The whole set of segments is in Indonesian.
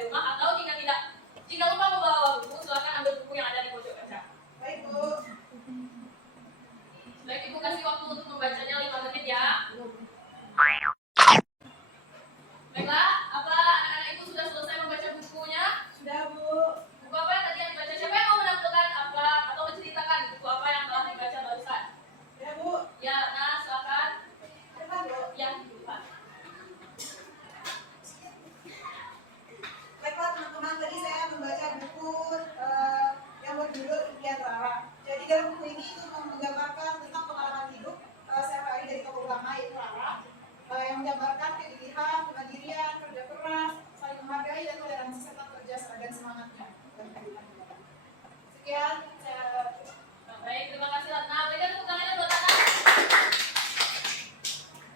dari rumah, atau jika lupa membawa buku, silakan ambil buku yang ada di pojok kaca. Baik, Bu. Baik, Ibu kasih waktu untuk membacanya 5 menit ya. Baiklah, apa anak-anak Ibu sudah selesai membaca bukunya? Sudah, Bu. Buku apa yang tadi yang dibaca? Siapa yang mau menampilkan apa atau menceritakan buku apa yang telah dibaca barusan? Ya, Bu. Ya, nah silakan. Cepat, Bu. Yang depan. Baiklah, teman-teman, tadi saya membaca buku yang berjudul Impian Rara. Jadi dalam buku ini itu menggambarkan tentang pengalaman hidup saya dari tokoh utama yaitu Rara, yang menggambarkan pilihan, kemandirian, kerja keras, saling menghargai dan toleransi serta kerja dan semangatnya. Sekian, saya. Baik, terima kasih Ratna. Berikan tepuk tangannya buat Ratna.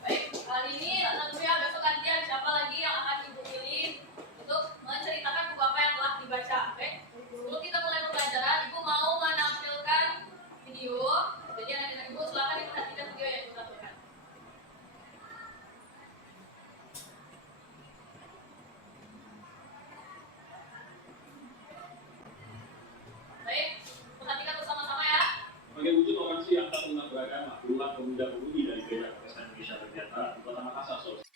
Baik, kali ini Ratna dulu ya, besok gantian siapa lagi yang akan Ibu pilih untuk menceritakan buku apa yang telah dibaca. Oke? Sebelum kita mulai pembelajaran, Ibu mau menampilkan video. Jadi anak-anak Ibu silakan diperhatikan video yang Ibu tampilkan. Baik, perhatikan bersama-sama ya. Sebagai wujud toleransi antar umat beragama, puluhan pemuda-pemudi dari Gereja Protestan Indonesia bagian Barat di Kota Makassar, Sulawesi.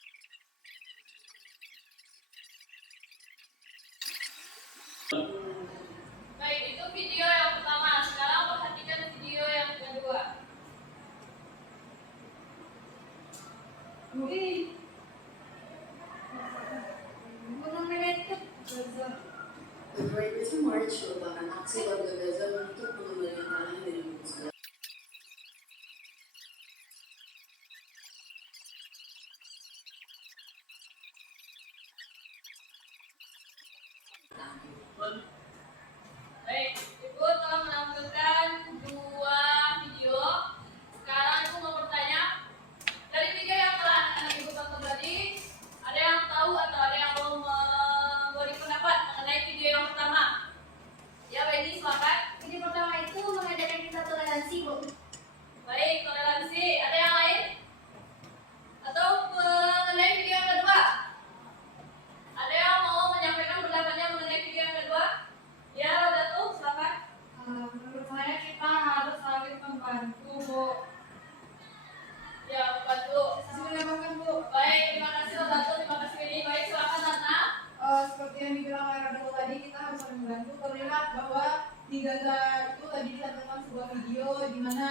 Baik, itu video yang pertama. Sekarang perhatikan video yang kedua. Liberation March merupakan aksi warga Gaza untuk mengembalikan tanah dari Palestina. Baik, Ibu telah menampilkan 2 video. Sekarang Ibu mau bertanya, dari video yang telah anak-anak Ibu tonton tadi, ada yang tahu atau ada yang mau memberi pendapat mengenai video yang pertama? Ya, Benny, silakan. Video pertama itu mengajarkan kita toleransi, Bu. Baik, toleransi. Ada yang lain? Atau mengenai video yang kedua? Ada yang mau menyampaikan pendapatnya mengenai video yang kedua? Ya, Datuk, silakan. Menurut saya kita harus saling membantu, Bu. Ya, bantu. Silakan, Bu. Baik, terima kasih Datuk, terima kasih Benny. Baik, silakan Ratna. Seperti yang dibilang oleh Radul tadi, kita harus saling membantu. Terlihat bahwa di Gaza itu tadi ditampilkan sebuah video di mana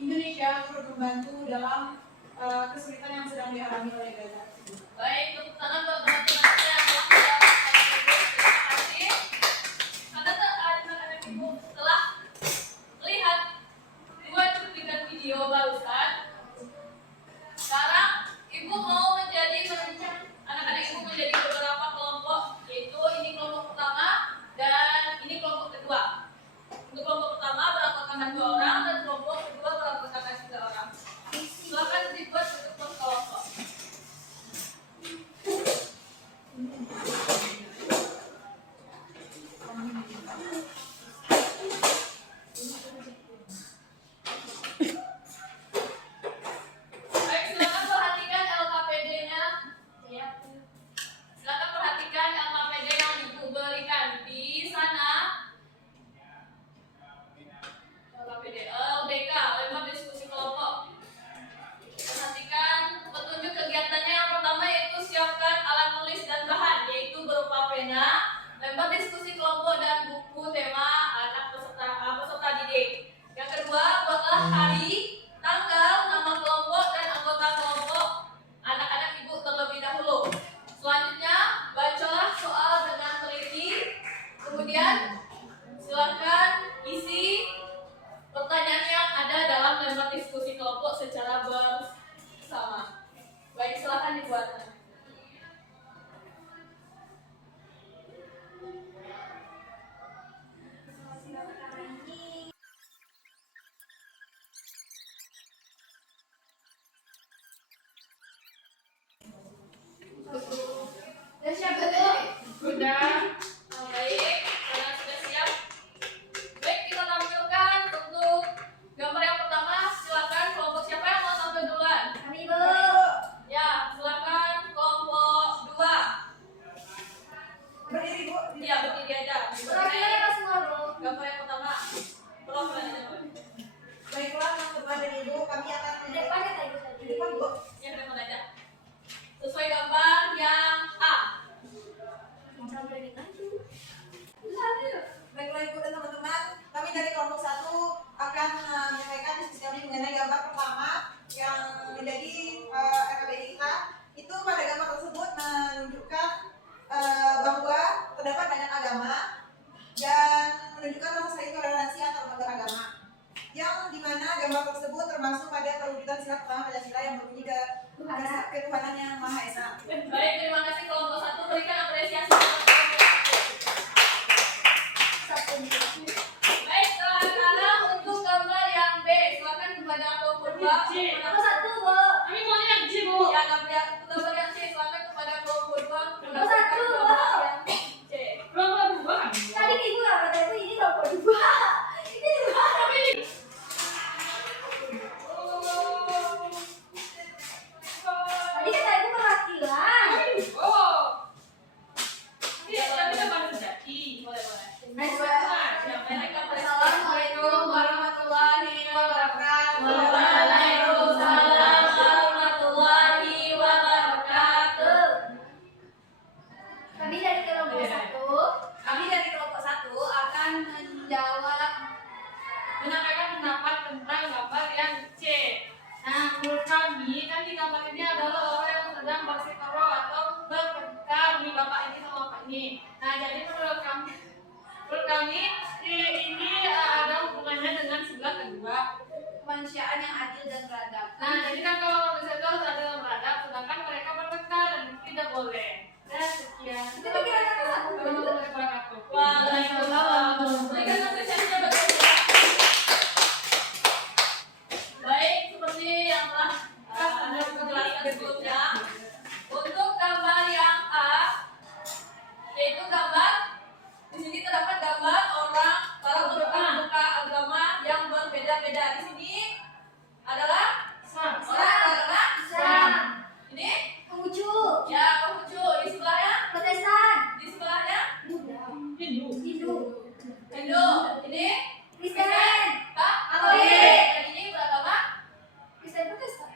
Indonesia turut membantu dalam kesulitan yang sedang dialami oleh Gaza. Baik, tepuk tangan buat bantuan yang telah mendapatkan Ibu. Terima kasih. Karena anak-anak Ibu setelah melihat 2 cuplikan video barusan, sekarang Ibu mau anak-anak Ibu menjadi beberapa kelompok, yaitu ini kelompok pertama dan ini kelompok kedua. Untuk kelompok pertama beranggotakan 2 orang dan kelompok kedua beranggotakan 3 orang. Silakan dibuat bentuk kelompok. Baik, silakan perhatikan LKPD-nya. Silakan perhatikan LKPD yang Ibu berikan di sana. LKPD, LDK, lempar diskusi kelompok. Perhatikan petunjuk kegiatannya. Yang pertama yaitu siapkan alat tulis dan bahan, yaitu berupa pena, lempar diskusi kelompok dan buku tema anak peserta didik. Yang kedua, buatlah hari, tanggal, nama kelompok dan anggota kelompok anak-anak Ibu terlebih dahulu. Selanjutnya, bacalah soal dengan teliti. Kemudian, silakan isi pertanyaan yang ada dalam lembar diskusi kelompok secara bersama. Baik, silakan dibuat. ini aja. Perwakilannya pas semua bro. Gambar yang pertama. Perwakilannya apa? Baiklah teman-teman dan ibu, kami akan Depannya kayak gitu di depan bu. Yang depan aja. Sesuai gambar yang A. sampai di nanti. Baiklah ibu dan teman-teman, kami dari kelompok 1 akan menyampaikan diskusi kami mengenai gambar pertama yang menjadi RKBD kita. Itu pada gambar tersebut menunjukkan bahwa terdapat banyak agama dan menunjukkan rasa saling toleransi antar agama. Yang dimana gambar tersebut termasuk pada perwujudan sila pertama Pancasila yang berbunyi ketuhanan yang Maha Esa. Baik, terima kasih kelompok 1, berikan apresiasi. Baik, sekarang untuk gambar yang B, silakan kepada kelompok 2. Aku satu bro. Kami mau yang C, Bu. Ya, gambar yang C, silakan kepada kelompok 2. Aku satu, Bu. C. Kelompok 2. Tadi ibu nggak kata ibu ini nomor dua. Ini dua. Tadi kata ibu perwakilan. Oh. Tapi kita baru jadi. Boleh. Nice Assalamualaikum warahmatullahi wabarakatuh. Waalaikumsalam warahmatullahi wabarakatuh. Kami dari kelompok satu akan Menyampaikan pendapat tentang gambar yang C. Nah, menurut kami kan di gambar ini adalah orang yang sedang bersekoro atau bertengkar di bapak ini sama bapak ini. Nah, jadi menurut kami ini ada hubungannya dengan sebelah kedua. kemanusiaan yang adil dan beradab. Nah, jadi kan kalau manusia itu harus adil dan beradab, sedangkan mereka bertengkar dan tidak boleh. Dan sekian. Itu kira-kira satu. Waalaikumsalam. Berikan apresiasinya bagi kita. Baik, seperti yang telah Anda jelaskan sebelumnya, untuk gambar yang A, yaitu gambar di sini terdapat gambar orang para pemuka agama yang berbeda-beda. Di sini adalah orang agama Islam, ini Konghucu, ya Konghucu, di sebelahnya, Protestan, di sebelahnya Hindu, Hindu, ini Kristen, Kak, Katolik. dan ini beragama Kristen Protestan,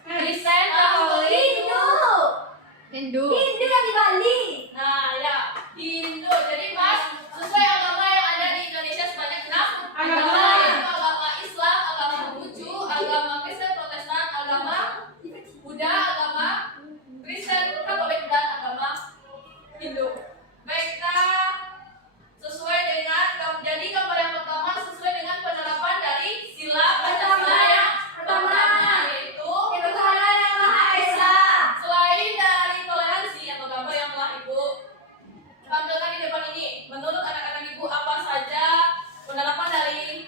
Kristen, Katolik, Hindu yang di Bali. Nah, ya, Hindu. Jadi Mas, sesuai agama yang ada di Indonesia sebanyak 6 agama, yaitu agama Islam, agama Konghucu, agama Kristen Protestan, agama Buddha, agama Kristen Katolik, dan agama Hindu. Baik, kita sesuai dengan jadi gambar yang pertama sesuai dengan penerapan dari sila Pancasila yang pertama, yaitu Ketuhanan yang Maha Esa. selain dari toleransi atau gambar yang telah Ibu tampilkan di depan ini, menurut anak-anak Ibu apa saja penerapan dari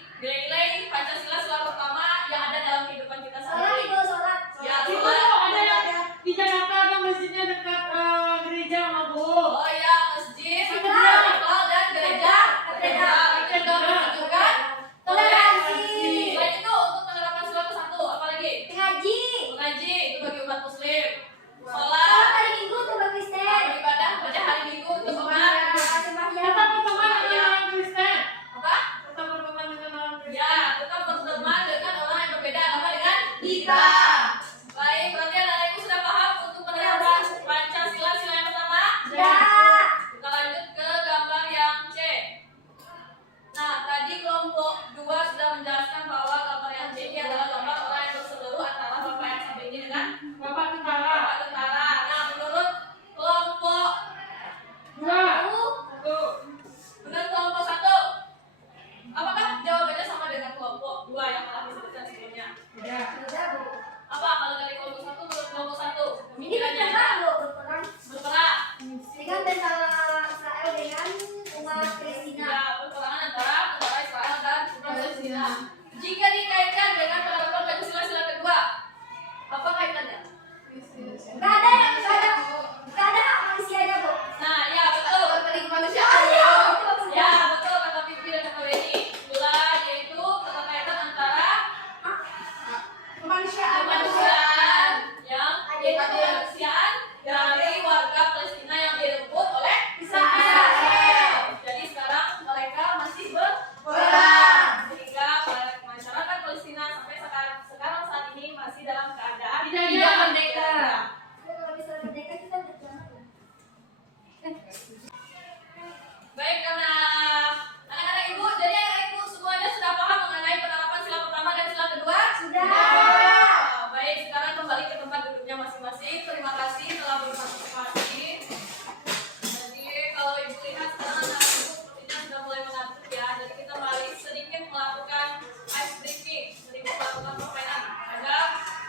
Baik, karena anak-anak ibu, jadi anak ibu semuanya sudah paham mengenai penerapan sila pertama dan sila kedua? Sudah. Baik, sekarang kembali ke tempat duduknya masing-masing. Terima kasih telah berpartisipasi. Jadi kalau ibu lihat sekarang anak ibu sepertinya sudah mulai mengantuk ya. Jadi kita mari sedikit melakukan ice breaking, sedikit melakukan permainan. Ada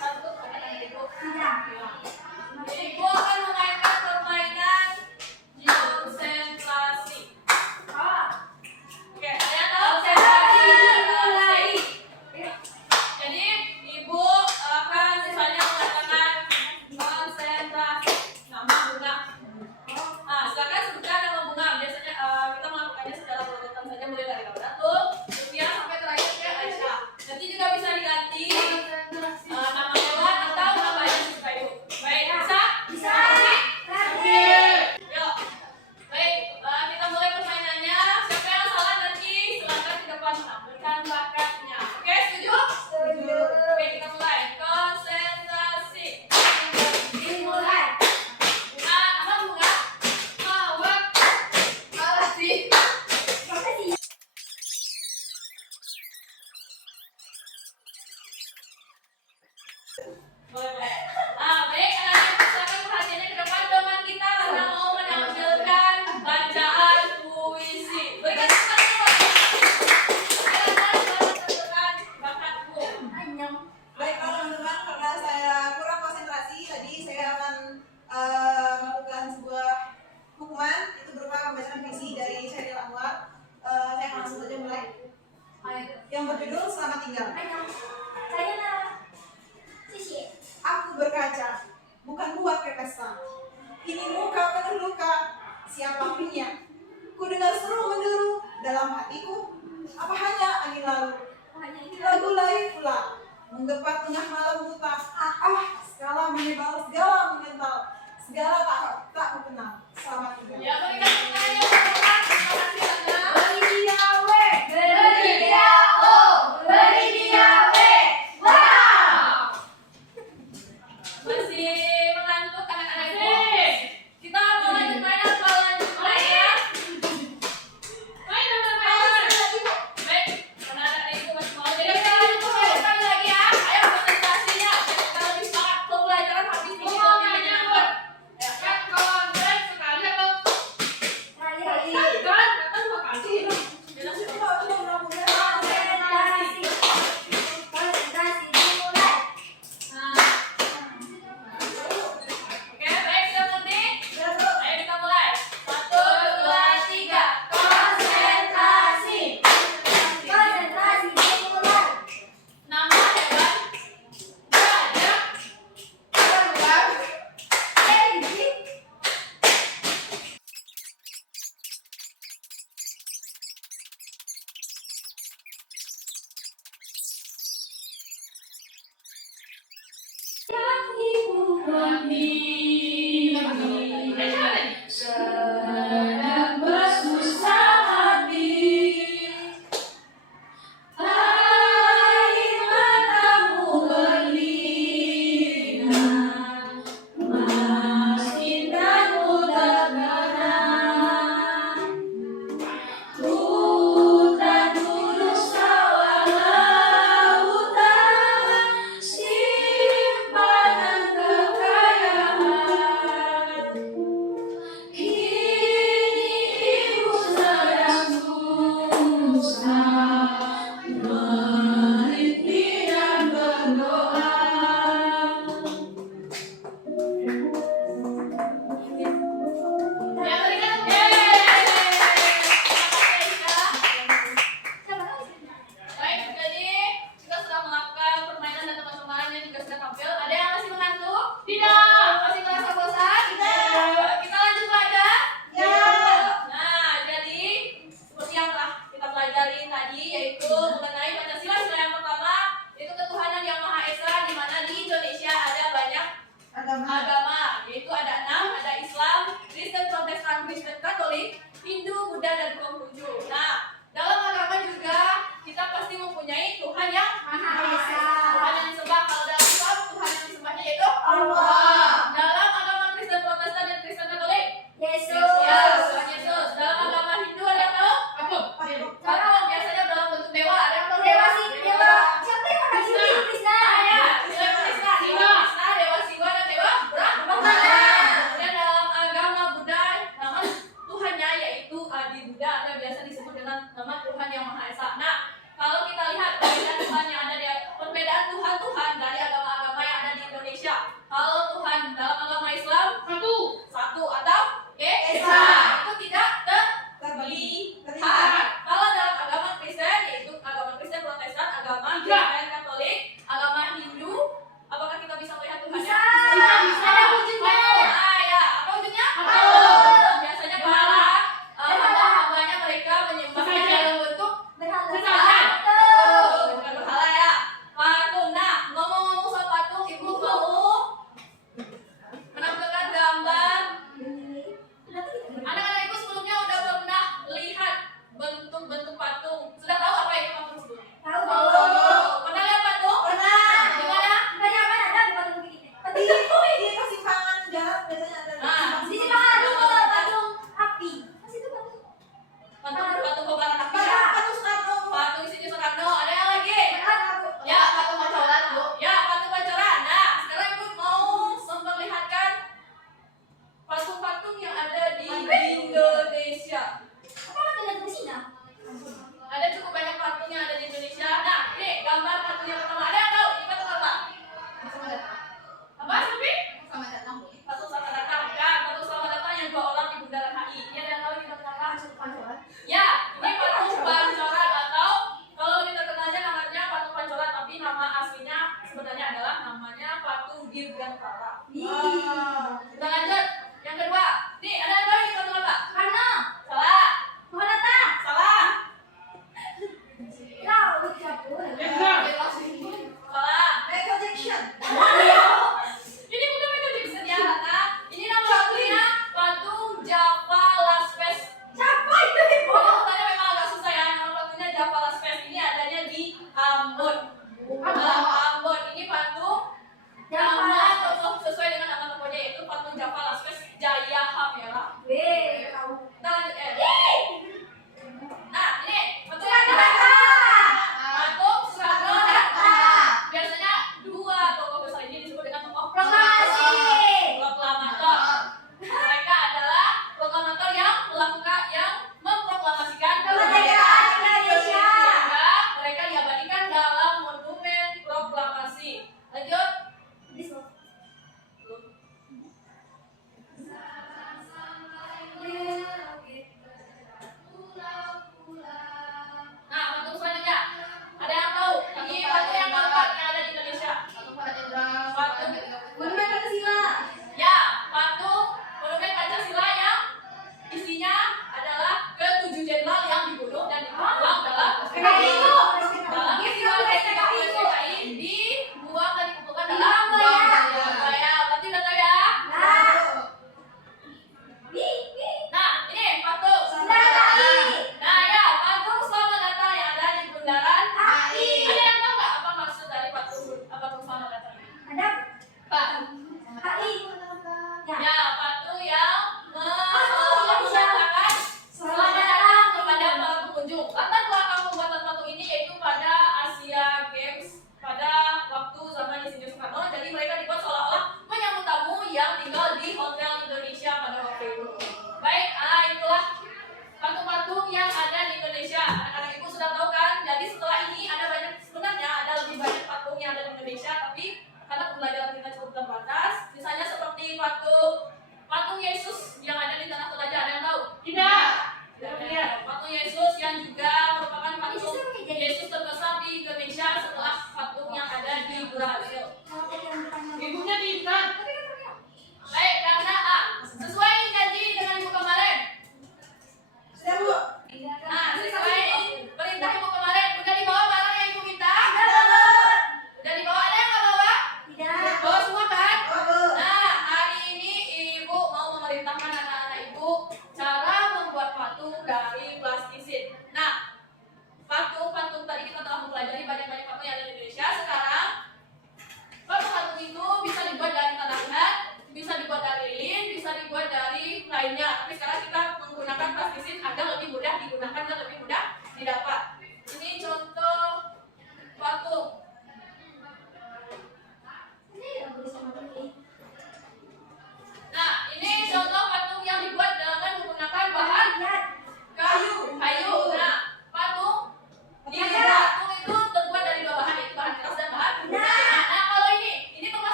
satu permainan ibu. Jadi ibu akan memainkan permainan konsentrasi. Oke, ada yang tahu konsentrasi? Jadi ibu akan misalnya mengatakan konsentrasi nama bunga. Nah, silakan sebutkan nama bunga. Biasanya kita melakukannya secara berurutan saja, mulai dari Datul, Sufia sampai terakhir ke Aisyah. Nanti juga bisa diganti nama hewan atau nama yang disukai ibu. Baik, bisa? Bisa. Yuk. Baik, kita mulai permainannya. Siapa yang salah nanti silakan ke depan menampilkan bakatnya. Oke, setuju? Oke, kita mulai. Konsentrasi. Dimulai. Bunga, nama bunga. Mawar. Makasih. Makasih. Boleh, boleh. Baik, anak-anak silakan perhatiannya ke depan teman kita karena mau menampilkan bacaan puisi. Berikan tepuk tangan. Silakan menampilkan bakatmu. Anyam. Baiklah teman-teman, karena saya kurang konsentrasi, tadi saya akan melakukan sebuah hukuman, itu berupa pembacaan puisi dari Syahril Anwar. Saya akan langsung saja mulai. Yang berjudul Selamat Tinggal. Anyam. Saya Nara. Sisi. Aku berkaca, bukan buat pepesa. Ini muka penuh luka, siapa punya? Ku dengar seru menderu dalam hatiku. Apa hanya angin lalu? Hanya ini. Lagu lain pula menggepat tengah malam buta. Segala menebal, segala mengental, segala tak ku kenal. Selamat tinggal. Ya, berikan tepuk tangan yang berdepan. Terima kasih, Anda. Beri dia W. Beri dia O. Beri dia Pancoran. Ya, ini patung pancoran atau kalau lebih terkenalnya namanya patung pancoran, tapi nama aslinya sebenarnya adalah namanya patung Dirgantara. Kita lanjut. Yang kedua, nih ada apa lagi patung apa? Karena Salah. Monata. Salah. Kau ucapkan. Salah. Michael Jackson. Ini bukan Michael Jackson ya, Hana. Ini nama patung patung Java Las Vegas. Siapa itu ibu? Tanya memang agak susah ya. Nama patungnya Java Las Vegas ini adanya di Ambon. Ambon ini patung nama tokoh sesuai dengan nama tokohnya yaitu patung Java Las Vegas Jaya Hamera. Kau. Kita lanjut Nah, ini patung patung Soekarno-Hatta. Biasanya dua tokoh besar ini disebut dengan tokoh Proklamasi. proklamator. Mereka adalah proklamator yang memproklamasikan Kemerdekaan Indonesia. Sehingga mereka diabadikan dalam monumen proklamasi. Lanjut. Dengan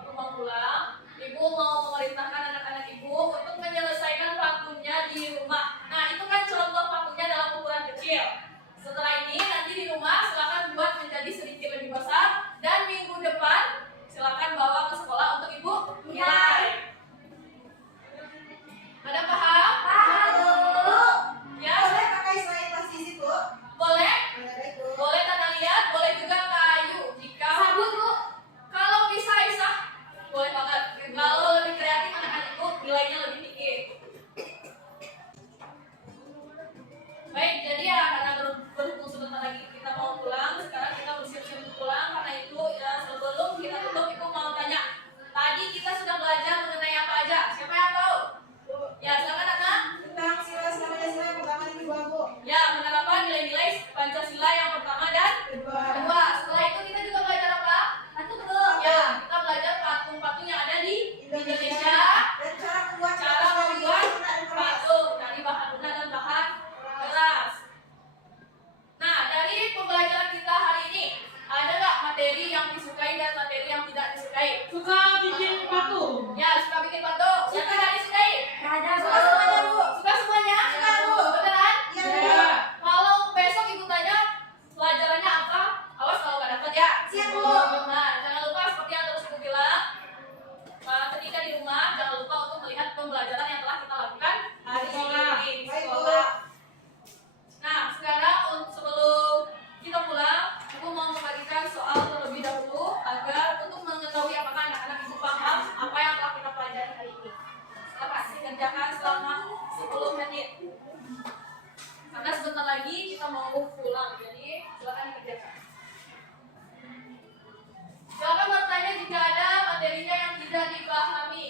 waktu mau pulang, ibu mau memerintahkan anak-anak ibu untuk menyelesaikan vakumnya di rumah. Nah, itu kan contoh vakumnya dalam ukuran kecil. Setelah ini nanti di rumah silakan buat menjadi sedikit lebih besar dan minggu depan silakan bawa ke sekolah untuk ibu nilai. Ada paham? Ya, Boleh pakai slide plastis itu? boleh. Boleh itu. Boleh tanah liat, boleh juga kayu. Jika Sabun, Bu. kalau bisa Isah, boleh banget. Kalau lebih kreatif anak-anak ibu nilainya lebih tinggi. Baik, jadi ya karena berhubung sebentar lagi kita mau pulang, sekarang kita bersiap-siap untuk pulang. Karena itu ya sebelum kita tutup, ibu mau tanya. Tadi kita sudah belajar mengenai apa aja? Siapa yang tahu? Ya, silakan anak. Tentang sila-sila Pancasila yang pertama dan kedua, Bu. Ya, penerapan nilai-nilai Pancasila yang pertama dan Kedua. kedua. Setelah itu kita juga belajar apa? Ya, kita belajar patung-patung yang ada di Indonesia. Dan cara membuat Patung dari bahan lunak dan bahan keras. Nah, dari pembelajaran kita hari ini, ada nggak materi yang disukai dan materi yang tidak disukai? Suka bikin patung. Ya, suka bikin patung. Yang tidak disukai? Ada, Bu. Suka semuanya, Bu. Suka semuanya? Suka, Bu. Beneran? Iya, Ya. Bu. Kalau besok ibu tanya pelajarannya apa, awas kalau nggak dapat ya. Siap, Bu. Nah, jangan lupa seperti yang terus ibu bilang, ketika di rumah jangan lupa untuk melihat pembelajaran yang telah kita lakukan hari ini di Baik, Bu. sekolah. Nah, sekarang sebelum kita pulang, ibu mau membagikan soal terlebih dahulu agar untuk mengetahui apakah anak-anak ibu paham apa yang telah kita pelajari hari ini. Silakan dikerjakan selama 10 menit. Karena sebentar lagi kita mau pulang, jadi silakan dikerjakan. Silakan bertanya jika ada materinya yang tidak dipahami.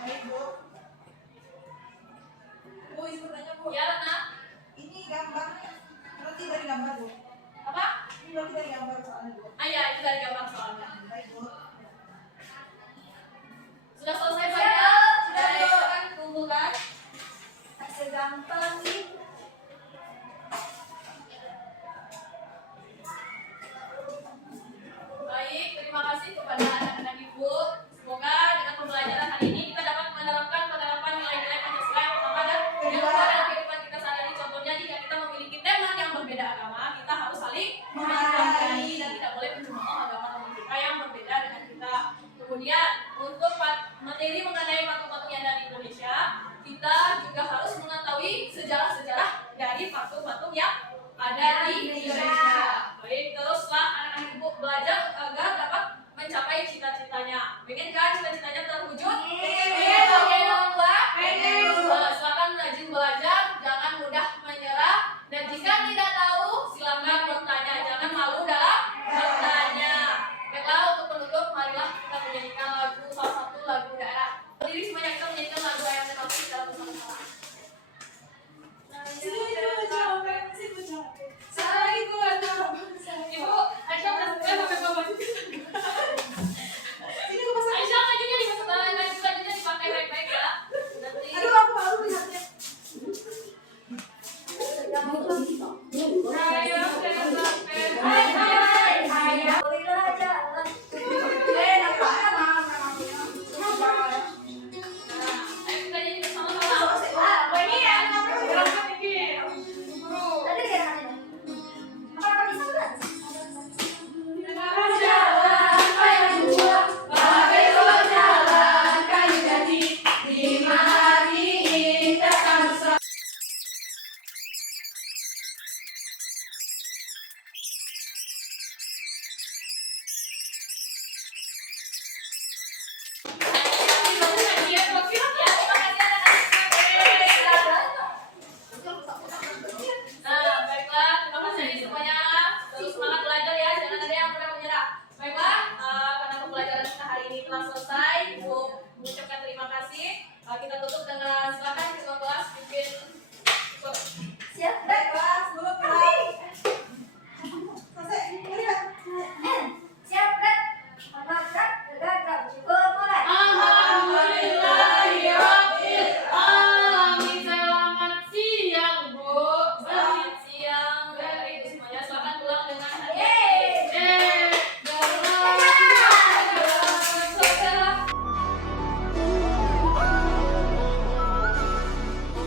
Baik, Bu. Bu, izin bertanya, Bu. Ya, nak. Ini gambarnya berarti dari gambar, Bu. Apa? Ini berarti dari gambar soalnya, Bu. Ah ya, itu dari gambar soalnya. Baik, Bu. Sudah selesai Sudah, banyak? sudah, Bu. Silakan kumpulkan. Segampang nih. Baik, terima kasih kepada anak-anak ibu. Semoga dengan pembelajaran hari ini kita dapat menerapkan penerapan nilai-nilai Pancasila yang pertama dan yang kedua dalam kehidupan kita sehari-hari. Contohnya jika kita memiliki teman yang berbeda agama, kita harus saling menghargai dan tidak boleh mencemooh agama teman kita yang berbeda dengan kita. Kemudian untuk materi mengenai patung-patung yang ada di Indonesia, kita juga harus mengetahui sejarah-sejarah dari patung-patung yang ada di Indonesia. Baik, teruslah anak-anak ibu belajar agar dapat mencapai cita-citanya. Pengen kan cita-citanya terwujud? Pengen. Pengen orang tua? Pengen. Silakan rajin belajar